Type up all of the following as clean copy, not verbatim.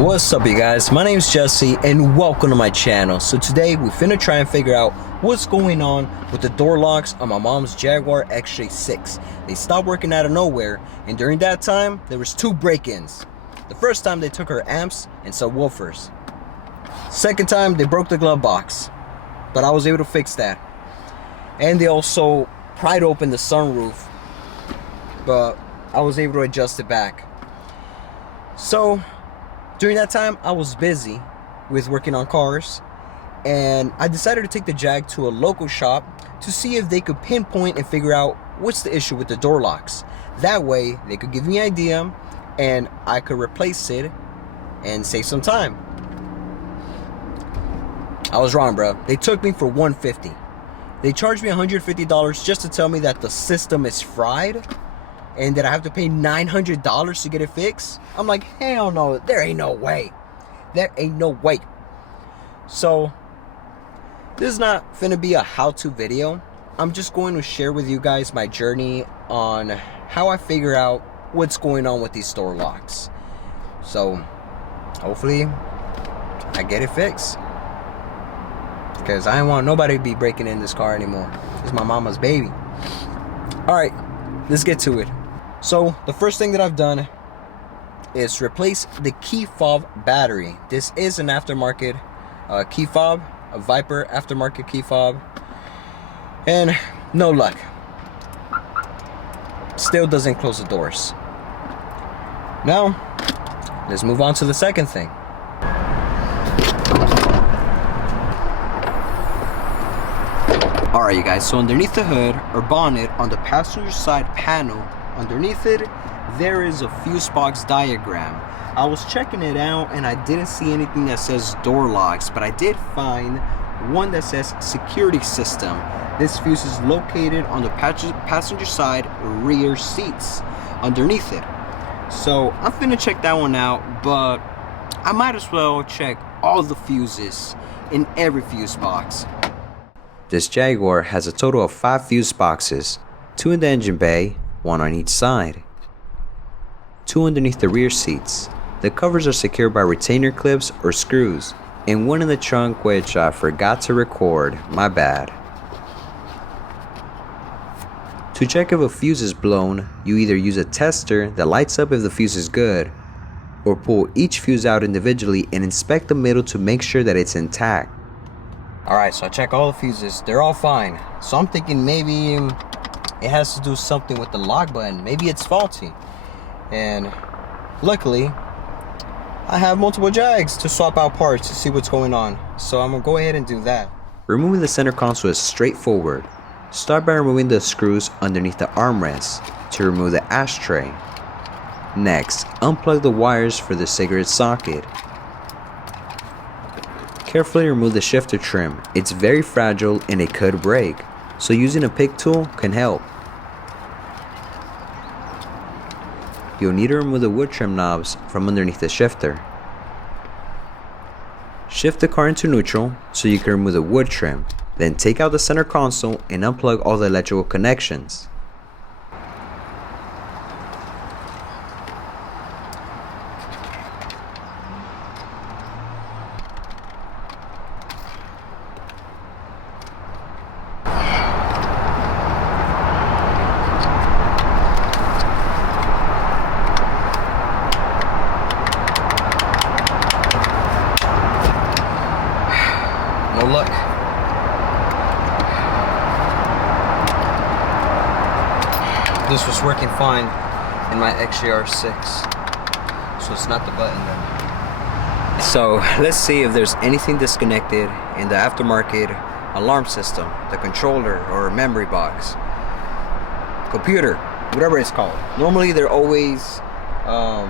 What's up, you guys? My name's Jesse and welcome to my channel. So today we finna try and figure out what's going on with the door locks on my mom's Jaguar XJ6. They stopped working out of nowhere, and during that time there was 2 break-ins. The first time they took her amps and subwoofers. Second time they broke the glove box, but I was able to fix that. And they also pried open the sunroof, but I was able to adjust it back. So during that time, I was busy with working on cars, and I decided to take the Jag to a local shop to see if they could pinpoint and figure out what's the issue with the door locks. That way, they could give me an idea, and I could replace it and save some time. I was wrong, bro. They took me for $150. They charged me $150 just to tell me that the system is fried, and that I have to pay $900 to get it fixed. I'm like, hell no, there ain't no way. There ain't no way. So this is not finna be a how-to video. I'm just going to share with you guys my journey on how I figure out what's going on with these door locks. So hopefully I get it fixed, because I don't want nobody to be breaking in this car anymore. It's my mama's baby. Alright, let's get to it. So the first thing that I've done is replace the key fob battery. This is an aftermarket key fob, a Viper aftermarket key fob, and no luck. Still doesn't close the doors. Now let's move on to the second thing. Alright, you guys, so underneath the hood or bonnet on the passenger side panel, underneath it, there is a fuse box diagram. I was checking it out and I didn't see anything that says door locks, but I did find one that says security system. This fuse is located on the passenger side rear seats underneath it. So I'm finna check that one out, but I might as well check all the fuses in every fuse box. This Jaguar has a total of 5 fuse boxes, 2 in the engine bay, 1 on each side, 2 underneath the rear seats. The covers are secured by retainer clips or screws, and 1 in the trunk, which I forgot to record, my bad. To check if a fuse is blown, you either use a tester that lights up if the fuse is good, or pull each fuse out individually and inspect the middle to make sure that it's intact. Alright, so I check all the fuses, they're all fine. So I'm thinking maybe it has to do something with the lock button. Maybe it's faulty. And luckily, I have multiple Jags to swap out parts to see what's going on. So I'm gonna go ahead and do that. Removing the center console is straightforward. Start by removing the screws underneath the armrest to remove the ashtray. Next, unplug the wires for the cigarette socket. Carefully remove the shifter trim. It's very fragile and it could break, so using a pick tool can help. You'll need to remove the wood trim knobs from underneath the shifter. Shift the car into neutral so you can remove the wood trim. Then take out the center console and unplug all the electrical connections. No luck. This was working fine in my XJR6, so it's not the button then. So let's see if there's anything disconnected in the aftermarket alarm system, the controller or memory box, computer, whatever it's called. Normally they're always I'm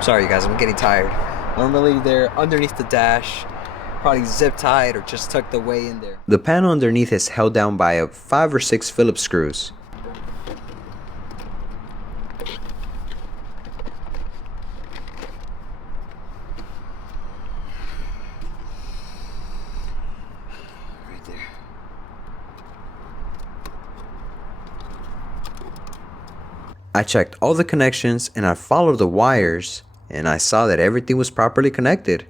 sorry, you guys, I'm getting tired. Normally they're underneath the dash, probably zip tied or just tucked away in there. The panel underneath is held down by 5 or 6 Phillips screws. Right there. I checked all the connections and I followed the wires and I saw that everything was properly connected.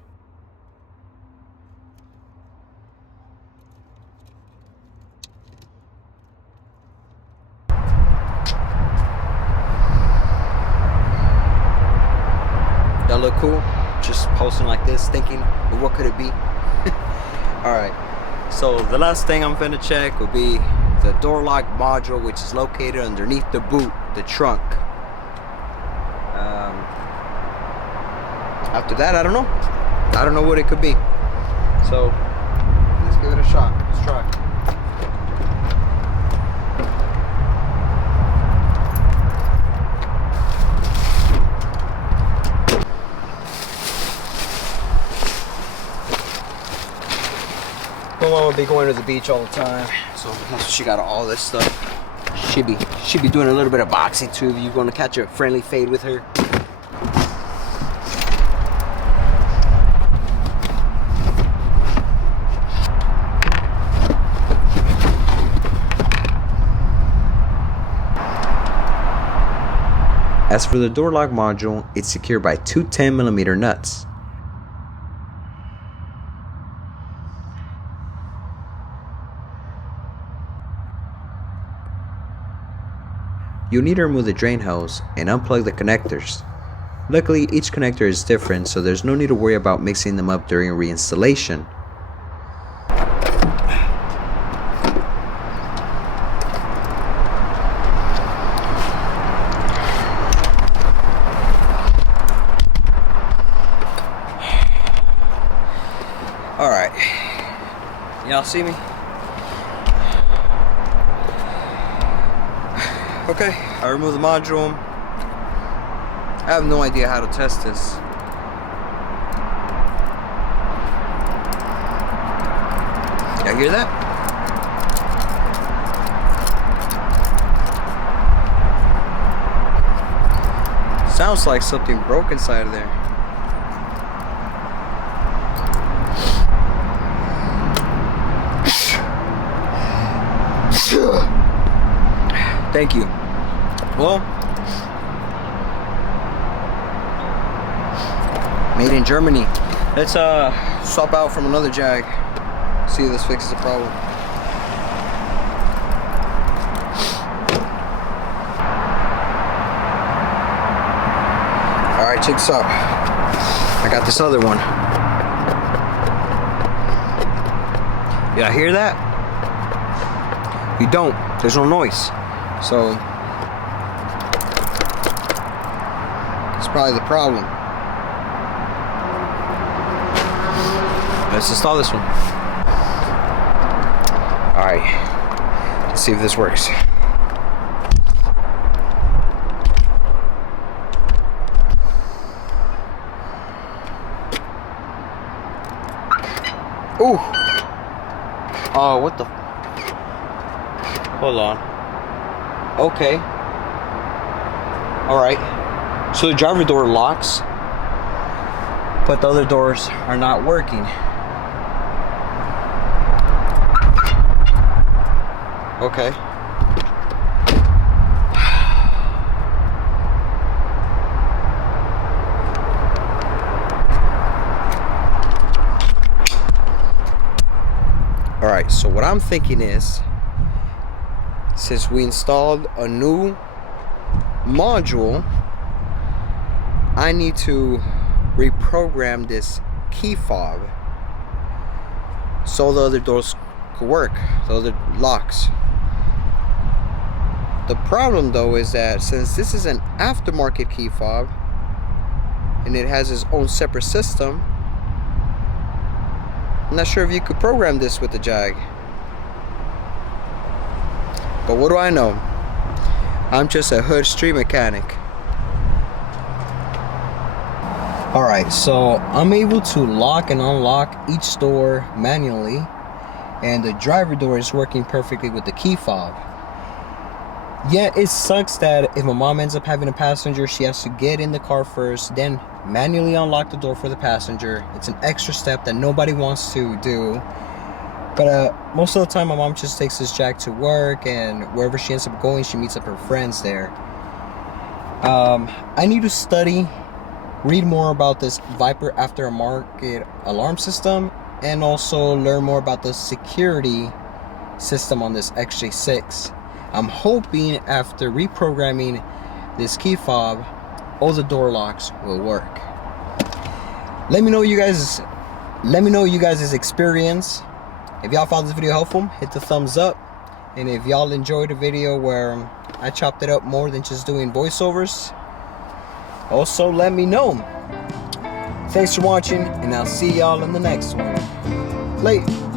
That look cool? Just posting like this, thinking, well, what could it be? Alright, so the last thing I'm gonna check would be the door lock module, which is located underneath the boot, the trunk. After that, I don't know. I don't know what it could be. So let's give it a shot. Let's try. My mom would be going to the beach all the time, so that's what she got all this stuff. She'd be doing a little bit of boxing too. If you're going to catch a friendly fade with her. As for the door lock module, it's secured by two 10mm nuts. You'll need to remove the drain hose and unplug the connectors. Luckily, each connector is different, so there's no need to worry about mixing them up during reinstallation. Alright, y'all see me? Okay, I removed the module. I have no idea how to test this. Y'all hear that? Sounds like something broke inside of there. Thank you. Well, made in Germany. Let's swap out from another Jag. See if this fixes the problem. Alright, check this out. I got this other one. Y'all hear that? You don't. There's no noise. So that's probably the problem. Let's install this one. Alright, let's see if this works. Ooh. Oh, what the? Hold on. Okay. Alright. So the driver door locks, but the other doors are not working. Okay. Alright, so what I'm thinking is, since we installed a new module, I need to reprogram this key fob so the other doors could work, the other locks. The problem though is that since this is an aftermarket key fob and it has its own separate system, I'm not sure if you could program this with the Jag. But what do I know? I'm just a hood street mechanic. Alright, so I'm able to lock and unlock each door manually, and the driver door is working perfectly with the key fob. Yeah, it sucks that if my mom ends up having a passenger, she has to get in the car first, then manually unlock the door for the passenger. It's an extra step that nobody wants to do. But most of the time, my mom just takes this Jag to work, and wherever she ends up going, she meets up her friends there. I need to study, read more about this Viper aftermarket alarm system, and also learn more about the security system on this XJ6. I'm hoping after reprogramming this key fob, all the door locks will work. Let me know you guys' experience. If y'all found this video helpful, hit the thumbs up. And if y'all enjoyed the video where I chopped it up more than just doing voiceovers, also let me know. Thanks for watching, and I'll see y'all in the next one. Late.